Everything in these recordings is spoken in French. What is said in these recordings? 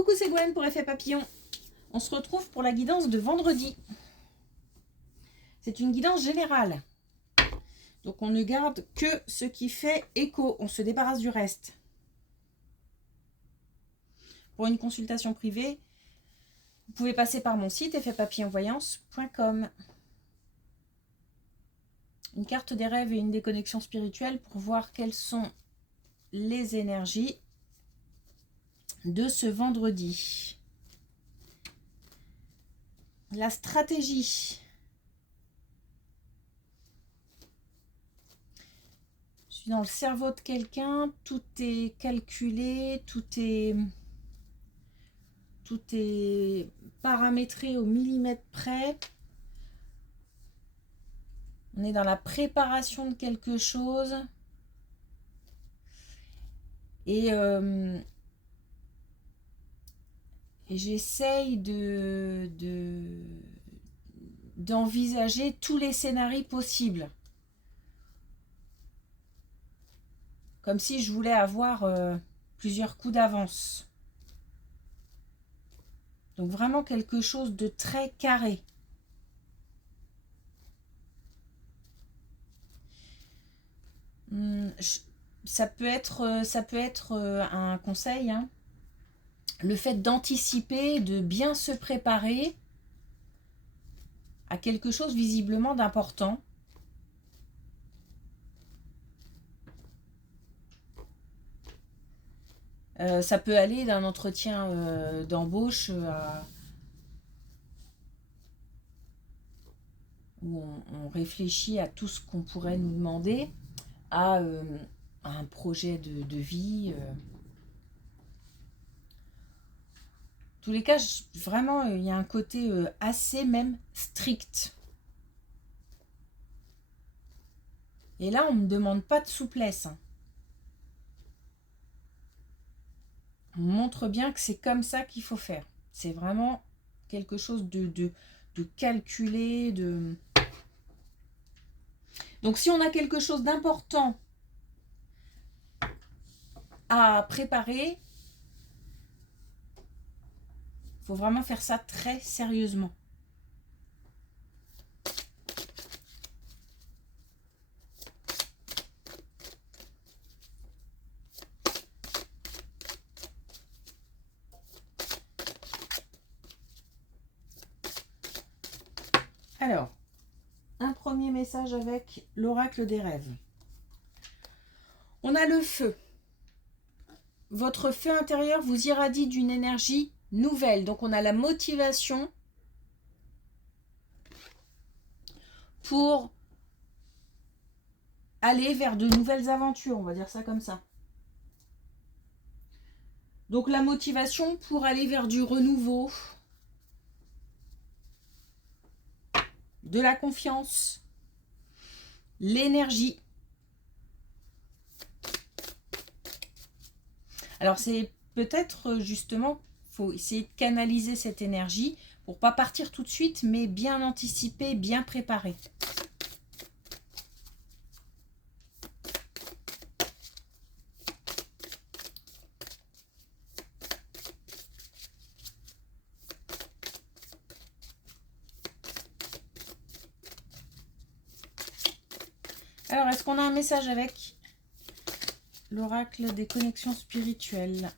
Coucou, c'est Gwen pour Effet Papillon. On se retrouve pour la guidance de vendredi. C'est une guidance générale. Donc on ne garde que ce qui fait écho. On se débarrasse du reste. Pour une consultation privée, vous pouvez passer par mon site effetpapillonvoyance.com. Une carte des rêves et une déconnexion spirituelle pour voir quelles sont les énergies de ce vendredi. La stratégie. Je suis dans le cerveau de quelqu'un, tout est calculé, tout est paramétré au millimètre près. On est dans la préparation de quelque chose. Et j'essaye d'envisager tous les scénarios possibles. Comme si je voulais avoir plusieurs coups d'avance. Donc vraiment quelque chose de très carré. Ça peut être un conseil, hein. Le fait d'anticiper, de bien se préparer à quelque chose visiblement d'important. Ça peut aller d'un entretien d'embauche où on réfléchit à tout ce qu'on pourrait nous demander, à un projet de vie. En tous les cas, vraiment, il y a un côté assez même strict. Et là, on ne me demande pas de souplesse. On montre bien que c'est comme ça qu'il faut faire. C'est vraiment quelque chose de calculé. Donc, si on a quelque chose d'important à préparer, il faut vraiment faire ça très sérieusement. Alors, un premier message avec l'oracle des rêves. On a le feu. Votre feu intérieur vous irradie d'une énergie nouvelle. Donc, on a la motivation pour aller vers de nouvelles aventures. On va dire ça comme ça. Donc, la motivation pour aller vers du renouveau, de la confiance, l'énergie. Alors, c'est peut-être justement, il faut essayer de canaliser cette énergie pour pas partir tout de suite, mais bien anticiper, bien préparer. Alors, est-ce qu'on a un message avec l'oracle des connexions spirituelles?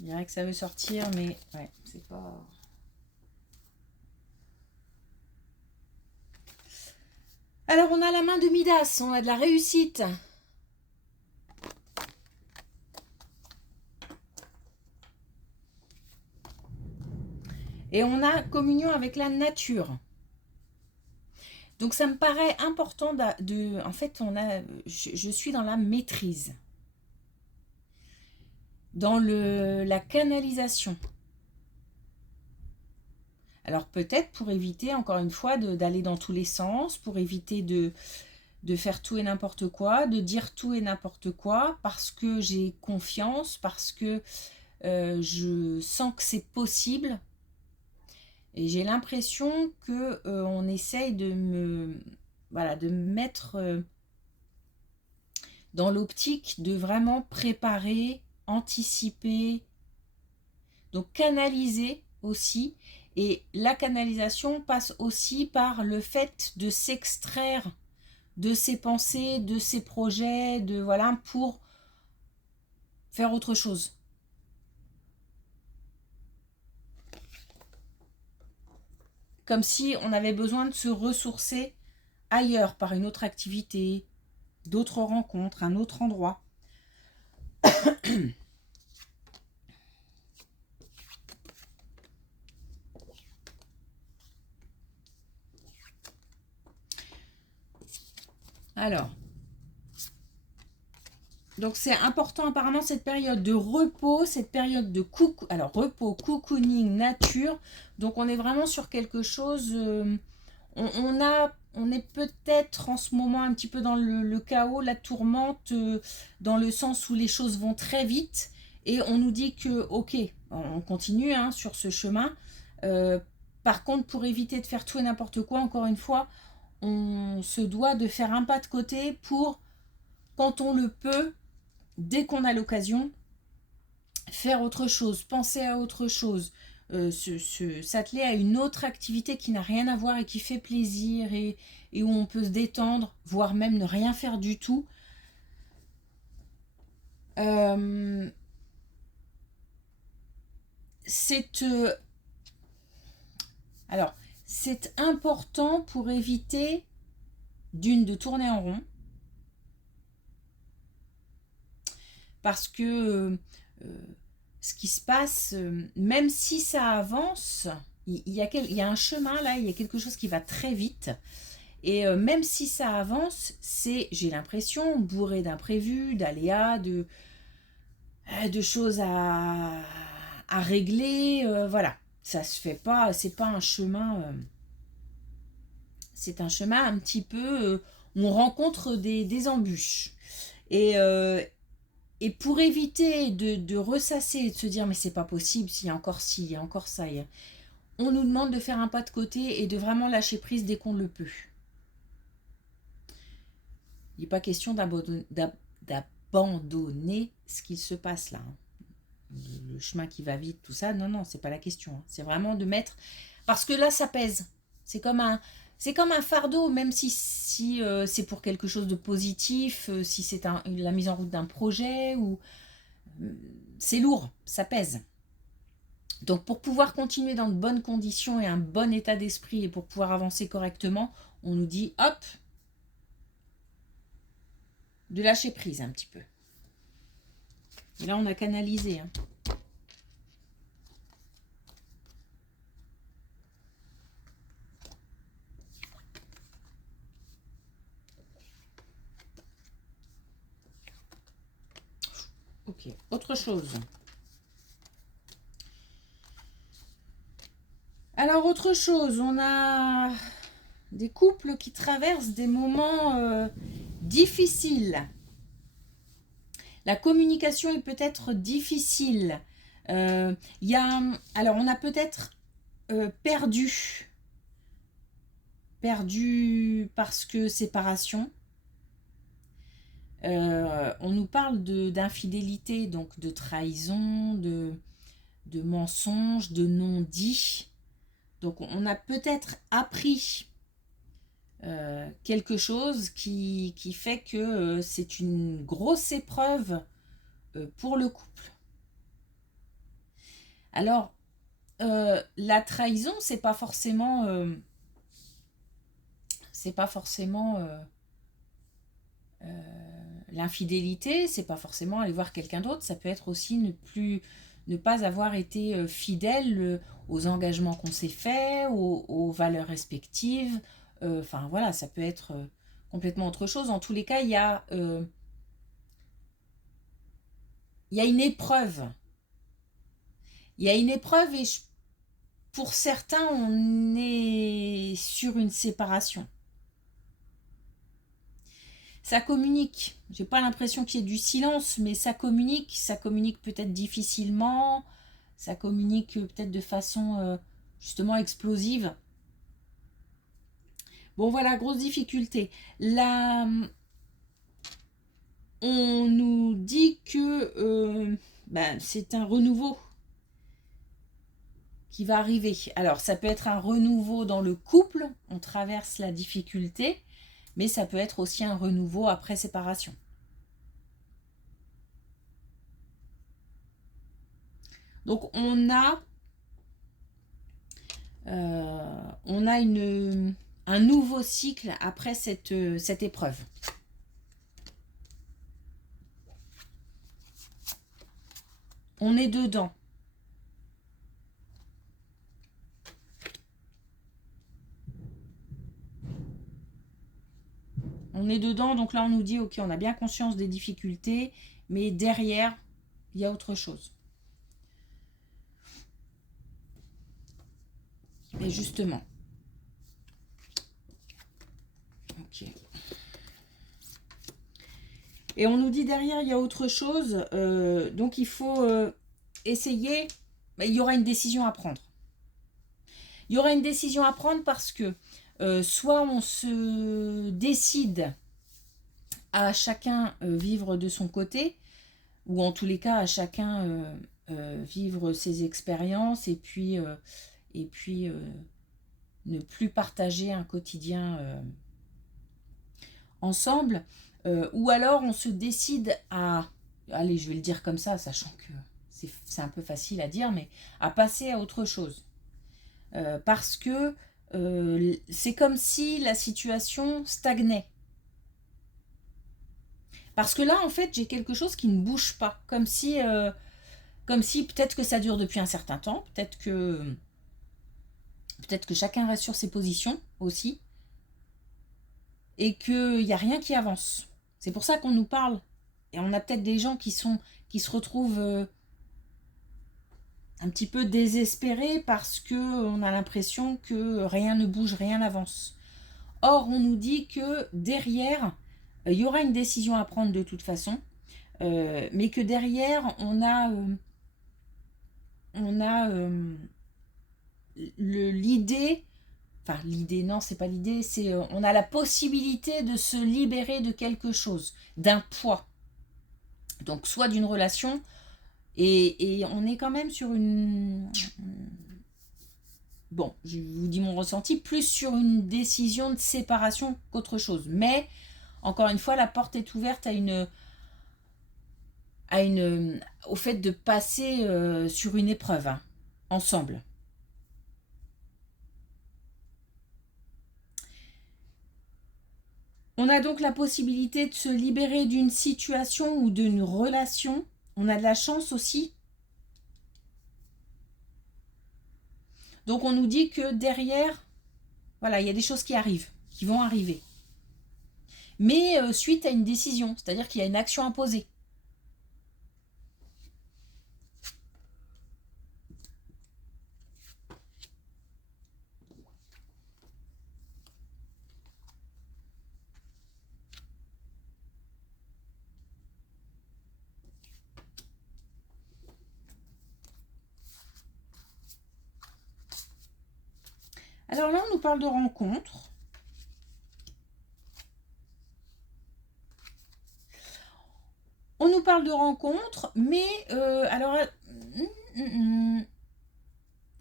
Je dirais que ça veut sortir, mais ouais, c'est pas... Alors, on a la main de Midas, on a de la réussite. Et on a communion avec la nature. Donc, ça me paraît important en fait, je suis dans la maîtrise. Dans la canalisation. Alors peut-être pour éviter, encore une fois, d'aller dans tous les sens, pour éviter de faire tout et n'importe quoi, de dire tout et n'importe quoi, parce que j'ai confiance, parce que je sens que c'est possible. Et j'ai l'impression qu'on essaye de me voilà, de mettre dans l'optique de vraiment préparer, anticiper, donc canaliser aussi. Et la canalisation passe aussi par le fait de s'extraire de ses pensées, de ses projets, de voilà, pour faire autre chose. Comme si on avait besoin de se ressourcer ailleurs par une autre activité, d'autres rencontres, un autre endroit. Alors, donc c'est important apparemment cette période de repos, cette période de alors repos, cocooning, nature. Donc on est vraiment sur quelque chose. On est peut-être en ce moment un petit peu dans le chaos, la tourmente, dans le sens où les choses vont très vite et on nous dit que ok, on continue hein, sur ce chemin. Par contre, pour éviter de faire tout et n'importe quoi, encore une fois, on se doit de faire un pas de côté pour, quand on le peut, dès qu'on a l'occasion, faire autre chose, penser à autre chose, s'atteler à une autre activité qui n'a rien à voir et qui fait plaisir et où on peut se détendre, voire même ne rien faire du tout. Alors, c'est important pour éviter de tourner en rond. Parce que ce qui se passe, même si ça avance, il y a un chemin là, il y a quelque chose qui va très vite. Et même si ça avance, c'est, j'ai l'impression, bourré d'imprévus, d'aléas, de choses à régler. Voilà, ça se fait pas, c'est pas un chemin. C'est un chemin un petit peu où on rencontre des embûches. Et pour éviter de ressasser et de se dire mais c'est pas possible, s'il y a encore ci, il y a encore ça, on nous demande de faire un pas de côté et de vraiment lâcher prise dès qu'on le peut. Il n'est pas question d'abandonner ce qu'il se passe là. Le chemin qui va vite, tout ça, non, c'est pas la question. C'est vraiment de mettre... Parce que là, ça pèse. C'est comme un fardeau, même si c'est pour quelque chose de positif, si c'est la mise en route d'un projet, ou c'est lourd, ça pèse. Donc pour pouvoir continuer dans de bonnes conditions et un bon état d'esprit et pour pouvoir avancer correctement, on nous dit hop, de lâcher prise un petit peu. Et là on a canalisé. Hein. Ok, autre chose. Alors autre chose, on a des couples qui traversent des moments difficiles. La communication est peut-être difficile. Alors on a peut-être perdu parce que séparation. On nous parle d'infidélité, donc de trahison, de mensonges, de non-dits. Donc on a peut-être appris quelque chose qui fait que c'est une grosse épreuve pour le couple. Alors, la trahison, c'est pas forcément l'infidélité, c'est pas forcément aller voir quelqu'un d'autre, ça peut être aussi ne pas avoir été fidèle aux engagements qu'on s'est faits, aux valeurs respectives. Enfin voilà, ça peut être complètement autre chose. En tous les cas, il y a une épreuve. Il y a une épreuve et pour certains, on est sur une séparation. Ça communique. J'ai pas l'impression qu'il y ait du silence, mais ça communique peut-être difficilement, ça communique peut-être de façon justement explosive. Bon, voilà, grosse difficulté. Là, on nous dit que c'est un renouveau qui va arriver. Alors, ça peut être un renouveau dans le couple, on traverse la difficulté, mais ça peut être aussi un renouveau après séparation. Donc, on a un nouveau cycle après cette épreuve. On est dedans. On est dedans, donc là on nous dit, ok, on a bien conscience des difficultés, mais derrière, il y a autre chose. Et justement. Ok. Et on nous dit derrière, il y a autre chose, donc il faut essayer, il y aura une décision à prendre. Il y aura une décision à prendre parce que soit on se décide à chacun vivre de son côté, ou en tous les cas à chacun vivre ses expériences et puis ne plus partager un quotidien ensemble, ou alors on se décide à, allez je vais le dire comme ça, sachant que c'est un peu facile à dire, mais à passer à autre chose. Parce que c'est comme si la situation stagnait. Parce que là, en fait, j'ai quelque chose qui ne bouge pas. Comme si peut-être que ça dure depuis un certain temps, peut-être que chacun reste sur ses positions aussi, et qu'il n'y a rien qui avance. C'est pour ça qu'on nous parle. Et on a peut-être des gens qui se retrouvent un petit peu désespérés parce qu'on a l'impression que rien ne bouge, rien n'avance. Or, on nous dit que derrière, il y aura une décision à prendre de toute façon, mais que derrière, on a l'idée, enfin l'idée, non, c'est pas l'idée, c'est on a la possibilité de se libérer de quelque chose, d'un poids. Donc, soit d'une relation, et on est quand même sur une... Bon, je vous dis mon ressenti, plus sur une décision de séparation qu'autre chose. Mais, encore une fois, la porte est ouverte au fait de passer sur une épreuve, hein, ensemble. On a donc la possibilité de se libérer d'une situation ou d'une relation. On a de la chance aussi. Donc on nous dit que derrière, voilà, il y a des choses qui arrivent, qui vont arriver. Mais suite à une décision, c'est-à-dire qu'il y a une action à poser. Alors là, on nous parle de rencontres. On nous parle de rencontres, mais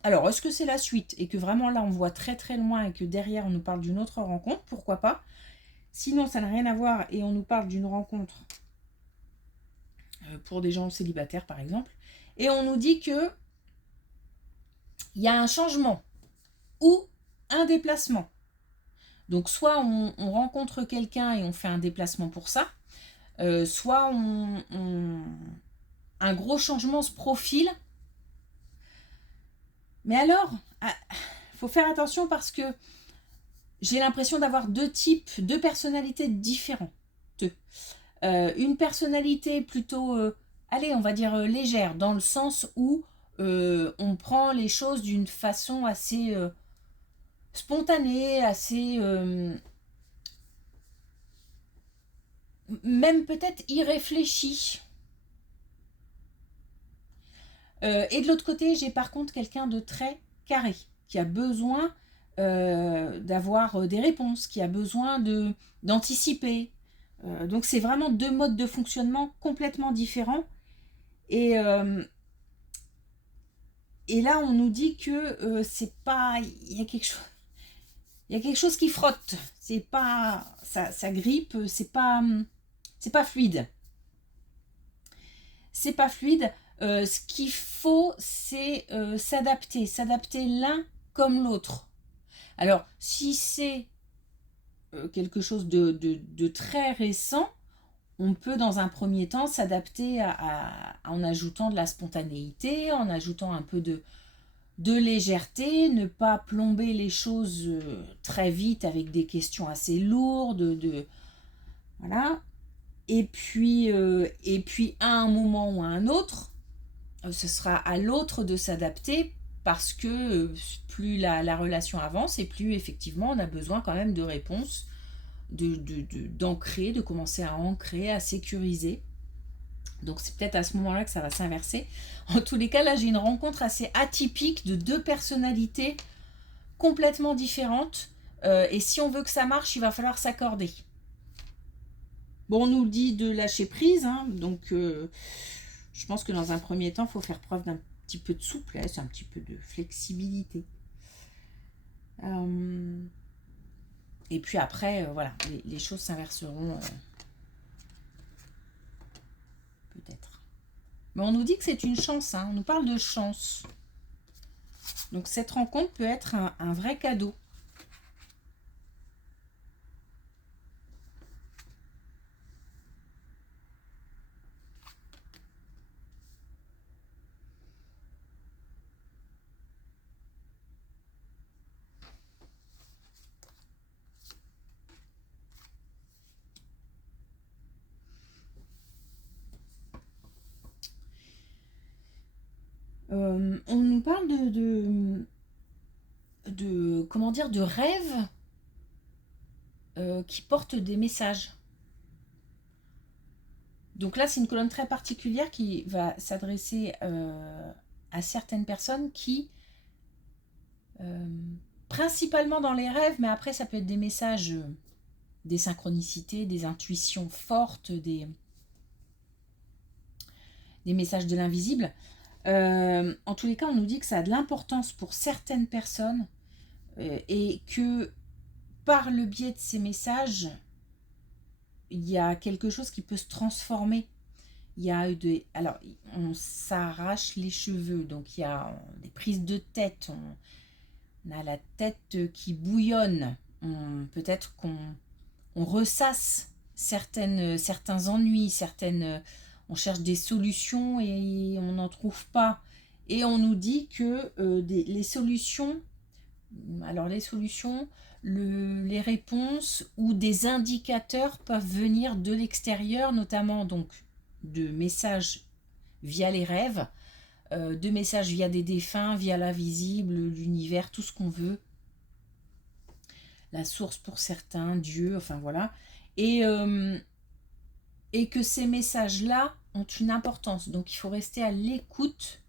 alors, est-ce que c'est la suite et que vraiment là on voit très très loin et que derrière on nous parle d'une autre rencontre? Pourquoi pas? Sinon, ça n'a rien à voir et on nous parle d'une rencontre pour des gens célibataires par exemple. Et on nous dit que il y a un changement ou un déplacement. Donc soit on rencontre quelqu'un et on fait un déplacement pour ça, soit un gros changement se profile. Mais alors, il faut faire attention parce que j'ai l'impression d'avoir deux personnalités différentes. Une personnalité plutôt, allez, on va dire légère, dans le sens où on prend les choses d'une façon assez spontanée, assez... même peut-être irréfléchie. Et de l'autre côté, j'ai par contre quelqu'un de très carré, qui a besoin d'avoir des réponses, qui a besoin d'anticiper. Donc c'est vraiment deux modes de fonctionnement complètement différents. Et, et là, on nous dit que c'est pas, il y a quelque chose qui frotte. C'est pas, ça grippe. C'est pas fluide. C'est pas fluide. Ce qu'il faut, c'est s'adapter l'un comme l'autre. Alors, si c'est quelque chose de très récent, on peut dans un premier temps s'adapter en ajoutant de la spontanéité, en ajoutant un peu de légèreté, ne pas plomber les choses très vite avec des questions assez lourdes, voilà. Et puis à un moment ou à un autre, ce sera à l'autre de s'adapter parce que plus la relation avance et plus effectivement on a besoin quand même de réponses, d'ancrer, de commencer à ancrer, à sécuriser. Donc c'est peut-être à ce moment-là que ça va s'inverser. En tous les cas, là j'ai une rencontre assez atypique de deux personnalités complètement différentes. Et si on veut que ça marche, il va falloir s'accorder. Bon, on nous dit de lâcher prise, hein, donc je pense que dans un premier temps, il faut faire preuve d'un petit peu de souplesse, un petit peu de flexibilité. Et puis après, voilà, les choses s'inverseront peut-être. Mais on nous dit que c'est une chance, hein, on nous parle de chance. Donc cette rencontre peut être un vrai cadeau. On nous parle comment dire, de rêves qui portent des messages. Donc là, c'est une colonne très particulière qui va s'adresser à certaines personnes qui, principalement dans les rêves, mais après ça peut être des messages, des synchronicités, des intuitions fortes, des messages de l'invisible. En tous les cas, on nous dit que ça a de l'importance pour certaines personnes et que par le biais de ces messages, il y a quelque chose qui peut se transformer. Il y a alors, on s'arrache les cheveux, donc il y a des prises de tête, on a la tête qui bouillonne, peut-être qu'on ressasse certains ennuis, on cherche des solutions et on n'en trouve pas. Et on nous dit que les solutions, les réponses ou des indicateurs peuvent venir de l'extérieur, notamment donc de messages via les rêves, de messages via des défunts, via l'invisible, l'univers, tout ce qu'on veut. La source pour certains, Dieu, enfin voilà. Et que ces messages-là ont une importance. Donc il faut rester à l'écoute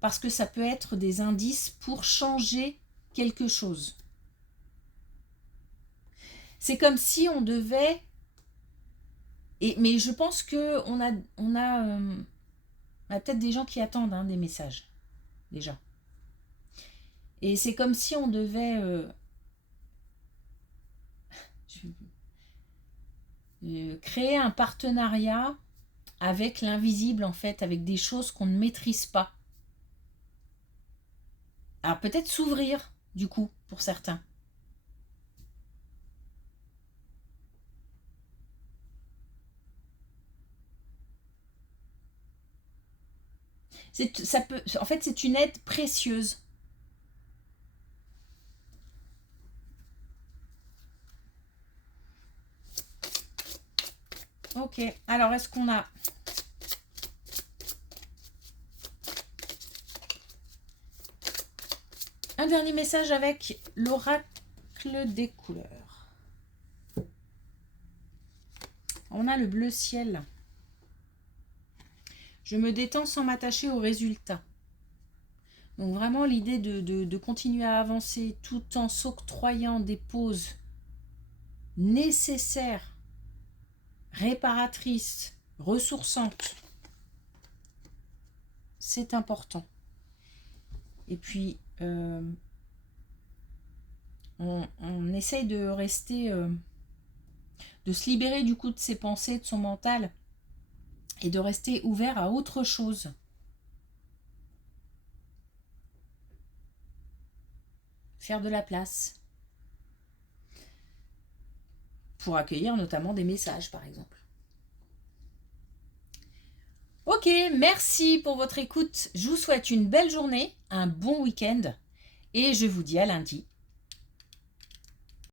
parce que ça peut être des indices pour changer quelque chose. C'est comme si on devait... mais je pense qu'on a peut-être des gens qui attendent des messages, déjà. Et c'est comme si on devait créer un partenariat avec l'invisible, en fait, avec des choses qu'on ne maîtrise pas. Alors peut-être s'ouvrir, du coup, pour certains. En fait, c'est une aide précieuse. Ok, alors est-ce qu'on a... un dernier message avec l'oracle des couleurs. On a le bleu ciel. Je me détends sans m'attacher aux résultats. Donc vraiment l'idée de continuer à avancer tout en s'octroyant des pauses nécessaires, réparatrices, ressourçantes, c'est important. Et puis, on essaye de rester, de se libérer du coup de ses pensées, de son mental, et de rester ouvert à autre chose. Faire de la place. Pour accueillir notamment des messages, par exemple. Ok, merci pour votre écoute. Je vous souhaite une belle journée, un bon week-end, et je vous dis à lundi